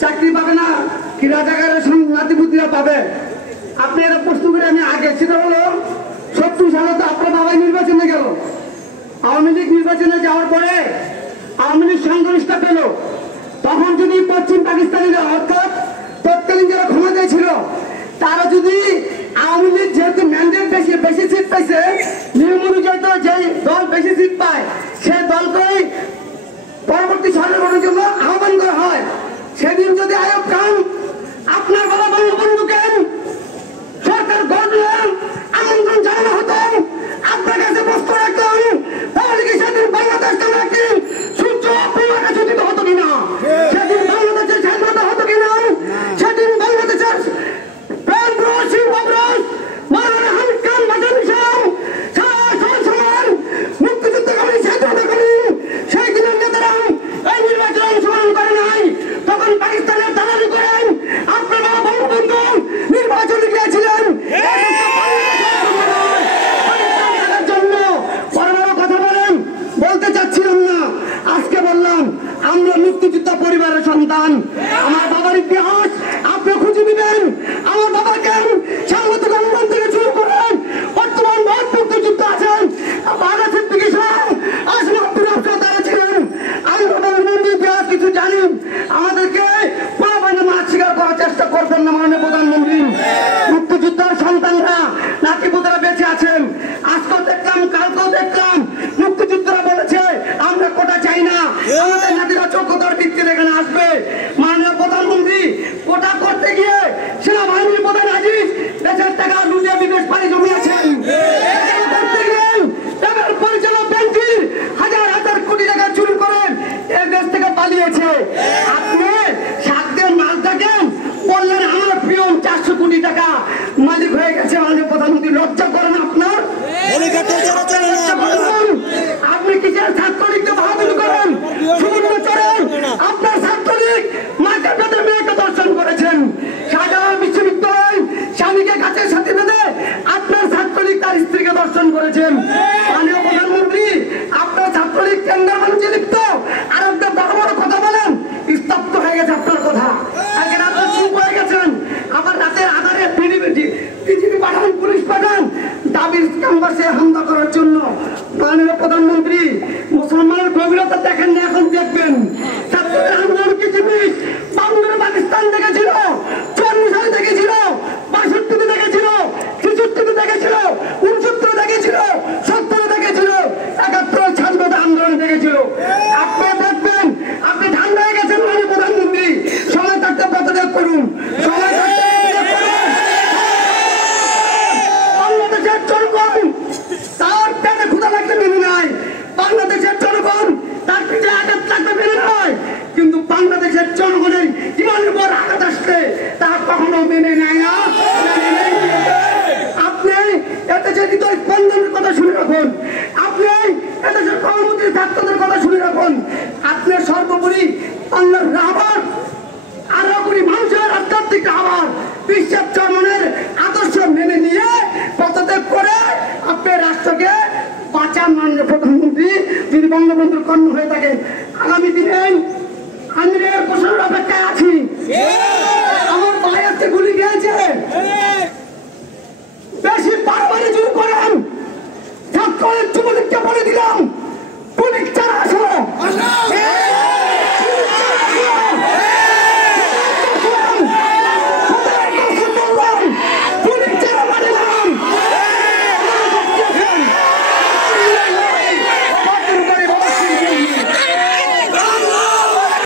চাকরি পাবে না কি রাজাকারের নাতিপুতিরা পাবে? আপনি এটা প্রশ্ন করে আমি আগে, সেটা হলো 70 সালে তো আপনার বাবাই নির্বাচনে গেল। আওয়ামী লীগ নির্বাচনে যাওয়ার পরে আওয়ামী লীগ সংখ্যাগরিষ্ঠতা পেল। তখন যদি পশ্চিম পাকিস্তানিরা অর্থাৎ তৎকালীন যারা ক্ষমতায় ছিল তারা যদি আওয়ামী লীগ যেহেতু ম্যান্ডেট বেশি সিট পাইছে, নিয়ম অনুযায়ী তো যে দল বেশি সিট পায় সে দলকেই পরবর্তী সরকার গঠনের জন্য আহ্বান করা হয়। সেদিন যদি আইয়ুব খান আপনার বাবা বঙ্গবন্ধুকে সরকার গঠনের আমন্ত্রণ জানানো হতো, আপনার কাছে প্রশ্ন রাখতাম, তাহলে কি সেদিন বাংলাদেশ নামে একটি সূর্য আপনার কাছে উদিত হতো কিনা? সেদিন বাংলাদেশের স্বাধীনতা হতো কিনা? সেদিন বাংলাদেশের সেই দিনের নেতারা এই নির্বাচনে অংশগ্রহণ করে নাই, তখন পাকিস্তানের দালালি করেন আপনার বাবা বঙ্গবন্ধু নির্বাচনে গিয়েছিলেন জন্য। বড় বড় কথা বলেন, বলতে চাচ্ছিলাম না, আজকে বললাম আমরা মুক্তিযোদ্ধা পরিবারের সন্তান। আমার বাবার ইতিহাস আপনি খুঁজে দিবেন। আমার বাবাকে সাংবাদিক আন্দোলন থেকে শুরু করেন বর্তমান বহুত মুক্তিযুদ্ধ আছেন, বাবা সিদ্দিকী সহ আসলে তারা ছিলেন। আমি বাবার ইতিহাস কিছু জানি, আমাদেরকে মাছ স্বীকার করার চেষ্টা করবেন না মাননীয় প্রধানমন্ত্রী। মুক্তিযোদ্ধার সন্তানরা নাতিপুতরা বেঁচে আছেন, আজকেও দেখলাম কালকেও দেখলাম মুক্তিযোদ্ধারা বলেছে আমরা কোটা চাই না, আমাদের নাতিরা যোগ্যতার ভিত্তিতে এখানে আসবে। মাননীয় প্রধানমন্ত্রী, কোটা করতে গিয়ে সেনাবাহিনীর প্রধান আজিজ দেশের টাকা লুটে বিদেশ পাড়ি জমিয়েছেন। করতে গিয়ে পরিচালক ব্যাংকের হাজার হাজার কোটি টাকা চুরি করেন এই দেশ থেকে পালিয়েছে। আপনি সাতদিন মাস থাকেন বললেন আমার পিয়ন 400 কোটি টাকা মালিক হয়ে গেছে। মাননীয় প্রধানমন্ত্রী, লজ্জা করেন আপনার? আপনি কিসের ছাত্রলীগকে বাহাদুরি করেন? সুবর্ণ চরেন আপনার ছাত্রলীগ মাকে পেটে মেয়েকে দর্শন করেছেন। শাহজালাল বিশ্ববিদ্যালয় স্বামীকে গাছের সাথে বেঁধে আপনার ছাত্রলীগ তার স্ত্রীকে দর্শন করেছেন। মাননীয় প্রধানমন্ত্রী, আপনার ছাত্রলীগ কেন্দ্রের মানুষে লিপ্ত, আর আপনি বড় বড় কথা বলেন, স্তব্ধ হয়ে গেছে আপনার কথা। আগে রাত্রে চুপ হয়ে গেছেন, আবার রাতের আধারে বিজেপি পাঠান, পুলিশ পাঠান দাবির ক্যাম্পাসে হামলা করার জন্য। মাননীয় প্রধানমন্ত্রী, মুসলমানের গভীরতা দেখেন না, এখন দেখবেন। ছাত্রদের আন্দোলন কি জিনিস বাংলাদেশ পাকিস্তান দেখেছিল, 54 সালে দেখেছিল, 62 দেখেছিল, 63 দেখেছিল, 69 দেখেছিল, 70 দেখেছিল, 71 স্বাধীনতা আন্দোলন দেখেছিল। আপনি দেখবেন, আপনি ঠান্ডা হয়ে গেছেন। মাননীয় প্রধানমন্ত্রী, সময় থাকতে পদত্যাগ করুন, সময় থাকতে বাংলাদেশের জনগণ তার পেটে ক্ষুধা লাগতে মেনে নাই, বাংলাদেশের জনগণ তার পিঠে আঘাত লাগতে মেনে নয়, কিন্তু বাংলাদেশের জনগণের জীবনের উপর আঘাত আসলে তা কখনো মেনে নেয় না। আপনি এদেশের হৃদয় স্পন্দনের কথা শুনে রাখুন, আপনি এদেশের কর্মমন্ত্রী ছাত্রদের কথা শুনে রাখুন। আপনি সর্বোপরি বাংলার রাহবার আরো কোটি মানুষের আধ্যাত্মিক রাহবার বিশ্বের চরমনের আদর্শ মেনে নিয়ে পদত্যাগ করে আপনি রাষ্ট্রকে বাঁচান। মাননীয় প্রধানমন্ত্রী, যদি বঙ্গবন্ধুর কর্ম হয়ে থাকে আগামী দিনে আন্দোলনের ঘোষণা